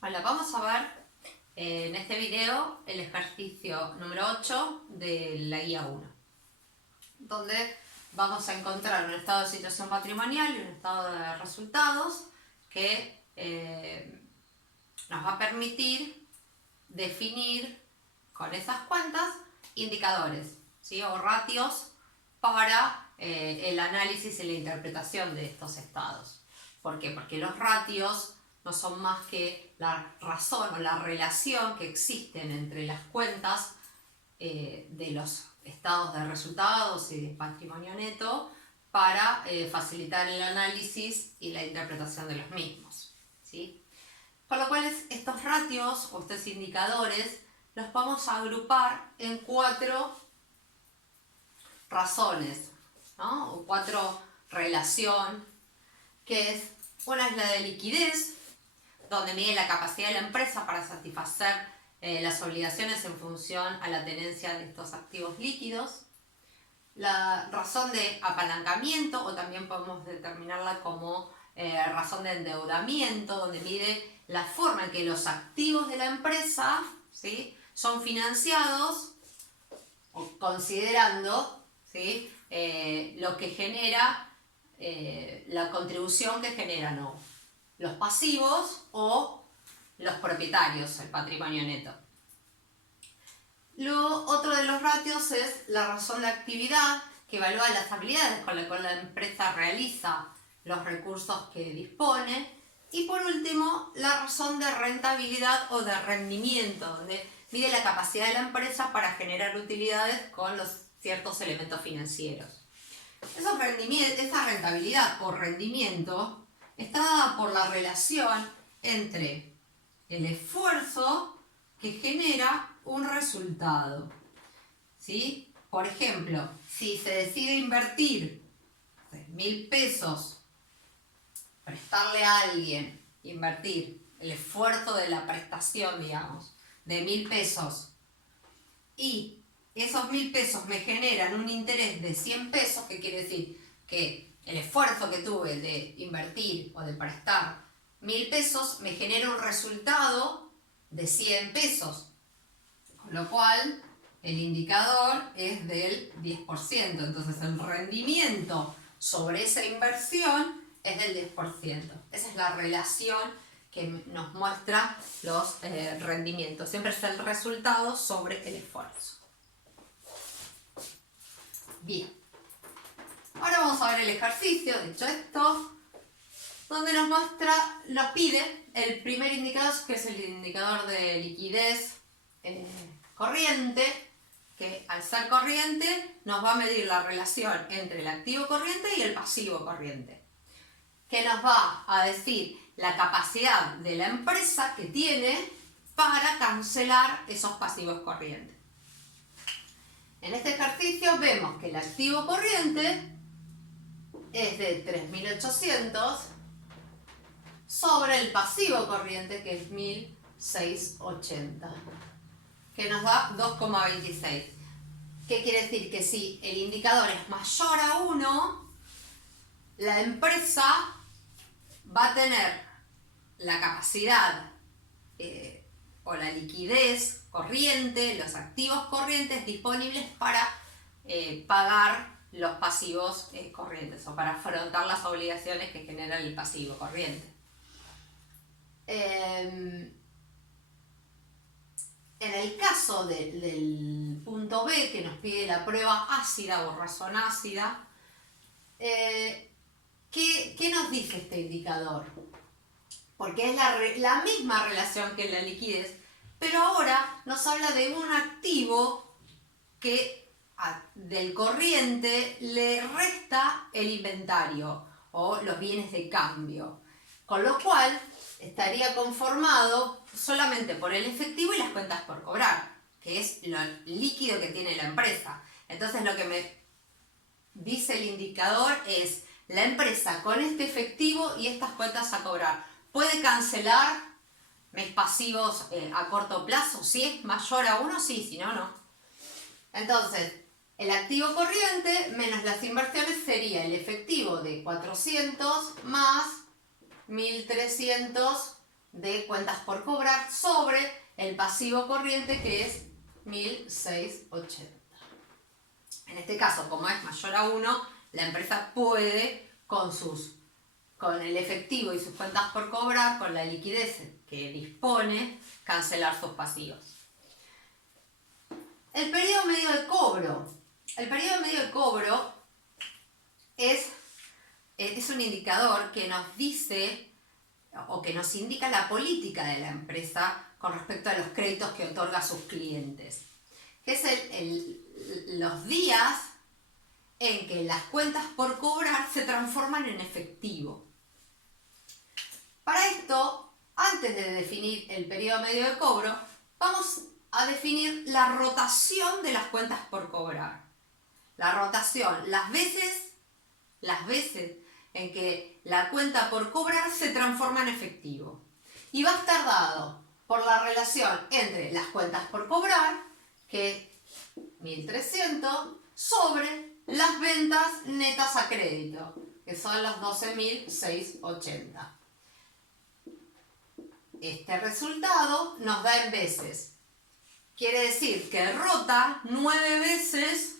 Hola, vamos a ver en este video el ejercicio número 8 de la guía 1, donde vamos a encontrar un estado de situación patrimonial y un estado de resultados que nos va a permitir definir con esas cuentas indicadores, ¿sí? O ratios para el análisis y la interpretación de estos estados. ¿Por qué? Porque los ratios no son más que la razón o la relación que existen entre las cuentas de los estados de resultados y de patrimonio neto para facilitar el análisis y la interpretación de los mismos, ¿sí? Con lo cual estos ratios o estos indicadores los vamos a agrupar en 4 razones, ¿no? O 4 relaciones, que es, una es la de liquidez, donde mide la capacidad de la empresa para satisfacer las obligaciones en función a la tenencia de estos activos líquidos. La razón de apalancamiento, o también podemos determinarla como razón de endeudamiento, donde mide la forma en que los activos de la empresa, ¿sí?, son financiados, o considerando, ¿sí?, lo que genera, la contribución que generan, ¿no?, los pasivos o los propietarios, el patrimonio neto. Lo otro de los ratios es la razón de actividad, que evalúa las habilidades con las cuales la empresa realiza los recursos que dispone. Y por último, la razón de rentabilidad o de rendimiento, donde mide la capacidad de la empresa para generar utilidades con los ciertos elementos financieros. Esa rentabilidad o rendimiento está dada por la relación entre el esfuerzo que genera un resultado, ¿sí? Por ejemplo, si se decide invertir 1.000 pesos, prestarle a alguien, invertir el esfuerzo de la prestación, digamos, de 1.000 pesos, y esos 1.000 pesos me generan un interés de 100 pesos, ¿qué quiere decir? Que el esfuerzo que tuve de invertir o de prestar 1.000 pesos me genera un resultado de 100 pesos. Con lo cual, el indicador es del 10%. Entonces, el rendimiento sobre esa inversión es del 10%. Esa es la relación que nos muestra los rendimientos. Siempre es el resultado sobre el esfuerzo. Bien. Ahora vamos a ver el ejercicio, dicho esto, donde nos pide el primer indicador, que es el indicador de liquidez corriente, que al ser corriente nos va a medir la relación entre el activo corriente y el pasivo corriente, que nos va a decir la capacidad de la empresa que tiene para cancelar esos pasivos corrientes. En este ejercicio vemos que el activo corriente es de 3.800 sobre el pasivo corriente, que es 1.680, que nos da 2,26. ¿Qué quiere decir? Que si el indicador es mayor a 1, la empresa va a tener la capacidad o la liquidez corriente, los activos corrientes disponibles para pagar los pasivos corrientes, o para afrontar las obligaciones que genera el pasivo corriente. En el caso del punto B, que nos pide la prueba ácida o razón ácida, ¿qué nos dice este indicador? Porque es la misma relación que la liquidez, pero ahora nos habla de un activo que del corriente le resta el inventario o los bienes de cambio, con lo cual estaría conformado solamente por el efectivo y las cuentas por cobrar, que es lo líquido que tiene la empresa. Entonces, lo que me dice el indicador es: la empresa con este efectivo y estas cuentas a cobrar puede cancelar mis pasivos a corto plazo. Si es mayor a 1, sí, si no, no. Entonces, el activo corriente menos las inversiones sería el efectivo de 400 más 1.300 de cuentas por cobrar sobre el pasivo corriente, que es 1.680. En este caso, como es mayor a 1, la empresa puede, con el efectivo y sus cuentas por cobrar, con la liquidez que dispone, cancelar sus pasivos. El periodo medio de cobro. El periodo medio de cobro es un indicador que nos dice o que nos indica la política de la empresa con respecto a los créditos que otorga a sus clientes. Que es los días en que las cuentas por cobrar se transforman en efectivo. Para esto, antes de definir el periodo medio de cobro, vamos a definir la rotación de las cuentas por cobrar. La rotación, las veces en que la cuenta por cobrar se transforma en efectivo. Y va a estar dado por la relación entre las cuentas por cobrar, que es 1.300, sobre las ventas netas a crédito, que son los 12.680. Este resultado nos da en veces. Quiere decir que rota 9 veces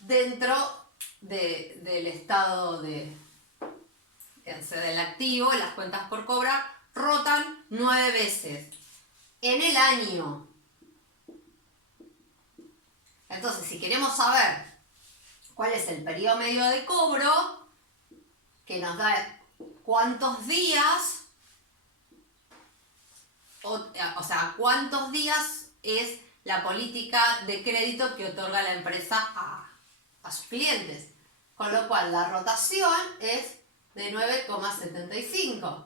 dentro del estado del activo. Las cuentas por cobrar rotan 9 veces en el año. Entonces, si queremos saber cuál es el periodo medio de cobro, que nos da cuántos días, o sea, cuántos días es la política de crédito que otorga la empresa a sus clientes. Con lo cual, la rotación es de 9,75.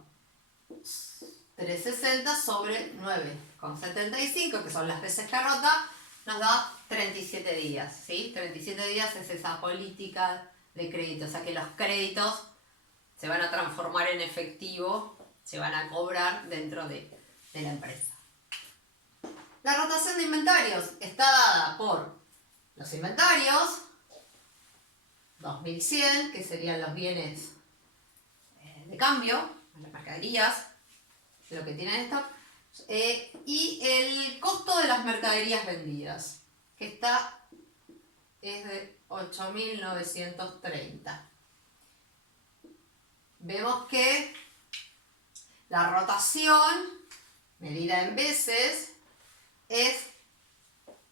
360 sobre 9,75, que son las veces que rota, nos da 37 días, ¿sí? 37 días es esa política de crédito, o sea que los créditos se van a transformar en efectivo, se van a cobrar dentro de la empresa. La rotación de inventarios está dada por los inventarios, 2100, que serían los bienes de cambio, las mercaderías, lo que tienen stock, y el costo de las mercaderías vendidas, que es de 8.930. Vemos que la rotación, medida en veces, es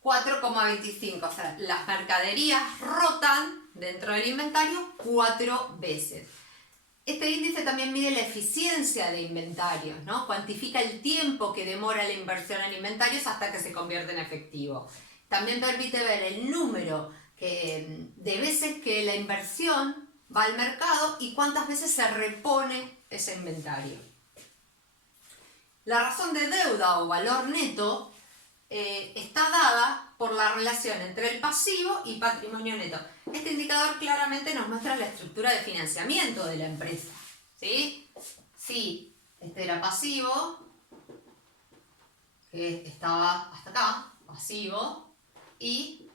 4,25. O sea, las mercaderías rotan dentro del inventario 4 veces. Este índice también mide la eficiencia de inventarios, ¿no? Cuantifica el tiempo que demora la inversión en inventarios hasta que se convierte en efectivo. También permite ver el número de veces que la inversión va al mercado y cuántas veces se repone ese inventario. La razón de deuda o valor neto está dada por la relación entre el pasivo y patrimonio neto. Este indicador claramente nos muestra la estructura de financiamiento de la empresa, ¿sí? Si este era pasivo, que estaba hasta acá, pasivo, y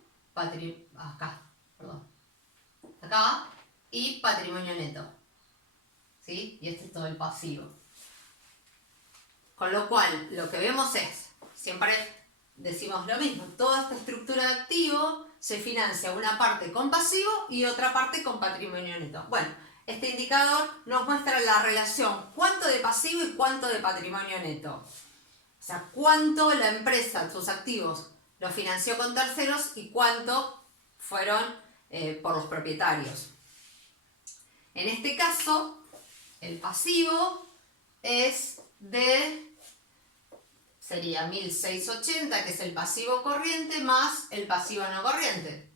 acá, y patrimonio neto, ¿sí? Y este es todo el pasivo. Con lo cual, lo que vemos es, siempre decimos lo mismo, toda esta estructura de activo se financia una parte con pasivo y otra parte con patrimonio neto. Bueno, este indicador nos muestra la relación, cuánto de pasivo y cuánto de patrimonio neto. O sea, cuánto la empresa, sus activos, los financió con terceros y cuánto fueron por los propietarios. En este caso, el pasivo sería 1.680, que es el pasivo corriente, más el pasivo no corriente.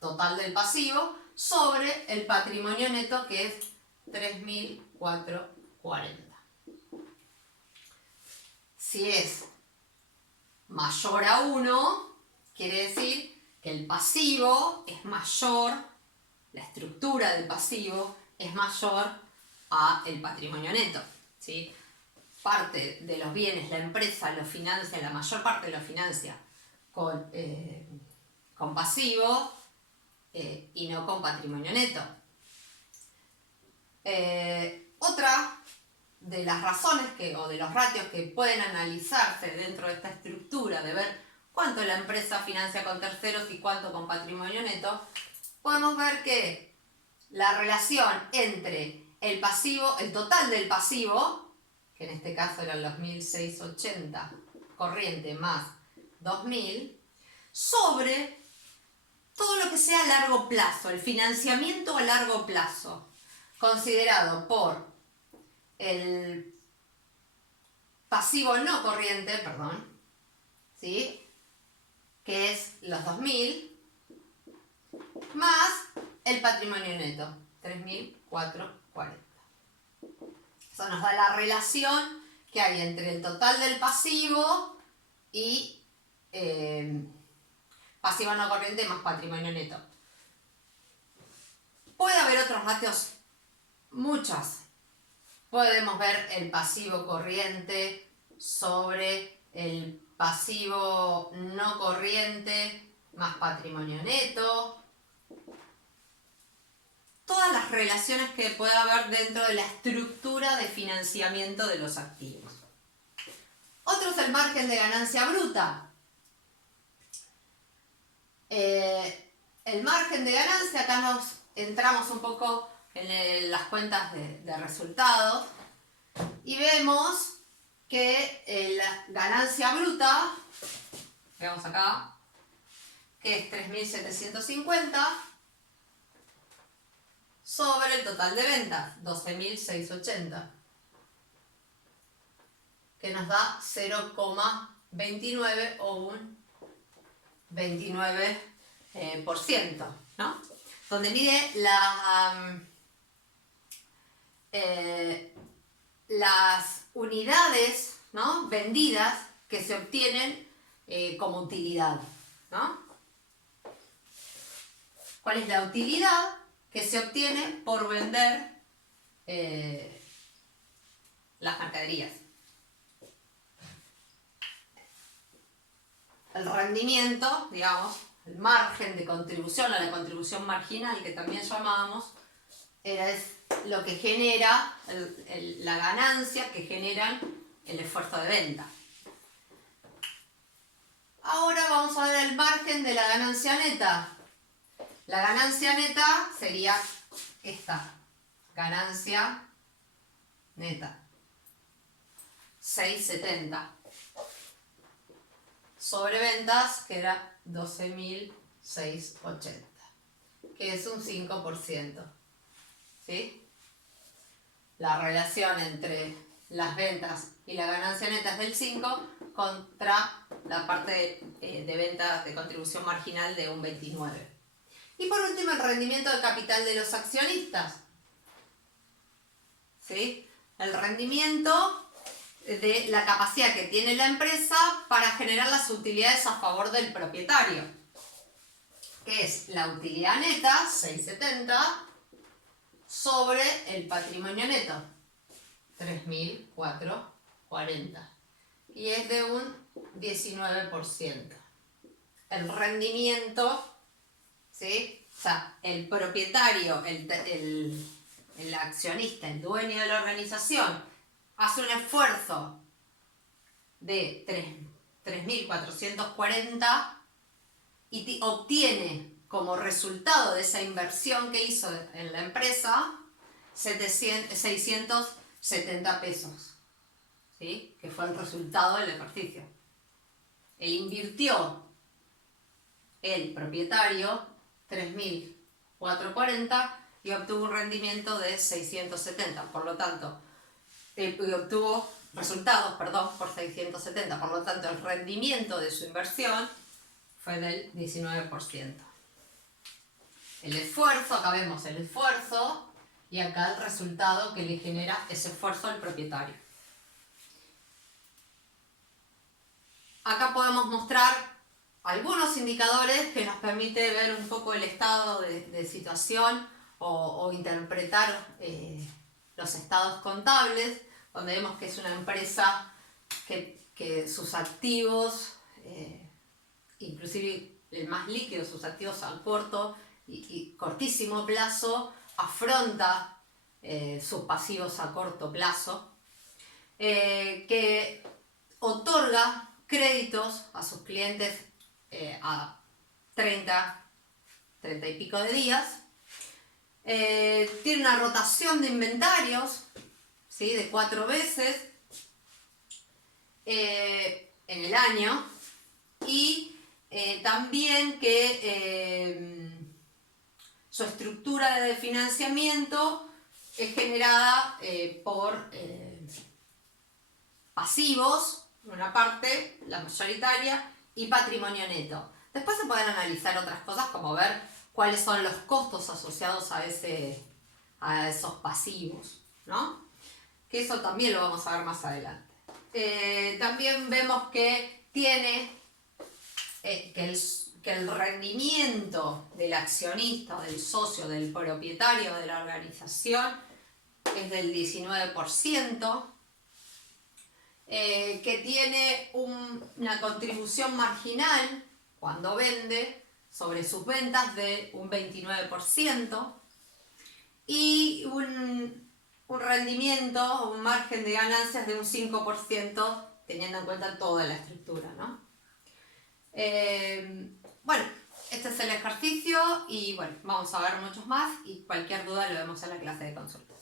Total del pasivo sobre el patrimonio neto, que es 3.440. Si es mayor a 1, quiere decir que el pasivo es mayor, la estructura del pasivo es mayor a el patrimonio neto, ¿sí? Parte de los bienes la empresa lo financia, la mayor parte lo financia con pasivo y no con patrimonio neto. Otra de las razones o de los ratios que pueden analizarse dentro de esta estructura de ver cuánto la empresa financia con terceros y cuánto con patrimonio neto, podemos ver que la relación entre el pasivo, el total del pasivo, que en este caso eran los 1.680 corriente más 2.000, sobre todo lo que sea a largo plazo, el financiamiento a largo plazo, considerado por el pasivo no corriente, ¿sí? Que es los 2.000, más el patrimonio neto, 3.440. Eso nos da la relación que hay entre el total del pasivo y pasivo no corriente más patrimonio neto. Puede haber otros ratios, muchas. Podemos ver el pasivo corriente sobre el pasivo no corriente más patrimonio neto. Todas las relaciones que puede haber dentro de la estructura de financiamiento de los activos. Otro es el margen de ganancia bruta. El margen de ganancia, acá nos entramos un poco en las cuentas de resultados y vemos que la ganancia bruta, veamos acá, que es 3.750 sobre el total de ventas, 12.680, que nos da 0,29 o un 29%, ¿no? Donde mide las unidades, ¿no?, vendidas que se obtienen como utilidad, ¿no? ¿Cuál es la utilidad que se obtiene por vender las mercaderías? El rendimiento, digamos, el margen de contribución o la contribución marginal que también llamábamos, es lo que genera la ganancia que generan el esfuerzo de venta. Ahora vamos a ver el margen de la ganancia neta. La ganancia neta sería esta, ganancia neta, 670. Sobre ventas, que era 12.680, que es un 5%. ¿Sí? La relación entre las ventas y la ganancia neta es del 5 contra la parte de ventas de contribución marginal de un 29. Y por último, el rendimiento del capital de los accionistas. ¿Sí? El rendimiento de la capacidad que tiene la empresa para generar las utilidades a favor del propietario, que es la utilidad neta, 670, sobre el patrimonio neto, 3.440, y es de un 19%. El rendimiento, ¿sí? O sea, el propietario, el accionista, el dueño de la organización, hace un esfuerzo de 3.440 y obtiene como resultado de esa inversión que hizo en la empresa 670 pesos, ¿sí? Que fue el resultado del ejercicio. Él invirtió, el propietario, 3.440 y obtuvo un rendimiento de 670. Por lo tanto, y obtuvo resultados, por 670. Por lo tanto, el rendimiento de su inversión fue del 19%. El esfuerzo, acá vemos el esfuerzo y acá el resultado que le genera ese esfuerzo al propietario. Acá podemos mostrar algunos indicadores que nos permite ver un poco el estado de situación o interpretar los estados contables, donde vemos que es una empresa que sus activos, inclusive el más líquido, sus activos a corto y cortísimo plazo, afronta sus pasivos a corto plazo, que otorga créditos a sus clientes a 30 y pico de días. Tiene una rotación de inventarios, ¿sí? De 4 veces en el año, y también que su estructura de financiamiento es generada por pasivos, una parte, la mayoritaria, y patrimonio neto. Después se pueden analizar otras cosas como ver cuáles son los costos asociados a esos pasivos, ¿no? Que eso también lo vamos a ver más adelante. También vemos que tiene que el rendimiento del accionista, del socio, del propietario de la organización es del 19%, que tiene una contribución marginal cuando vende sobre sus ventas de un 29% y un rendimiento, un margen de ganancias de un 5%, teniendo en cuenta toda la estructura, ¿no? Bueno, este es el ejercicio y bueno, vamos a ver muchos más y cualquier duda lo vemos en la clase de consulta.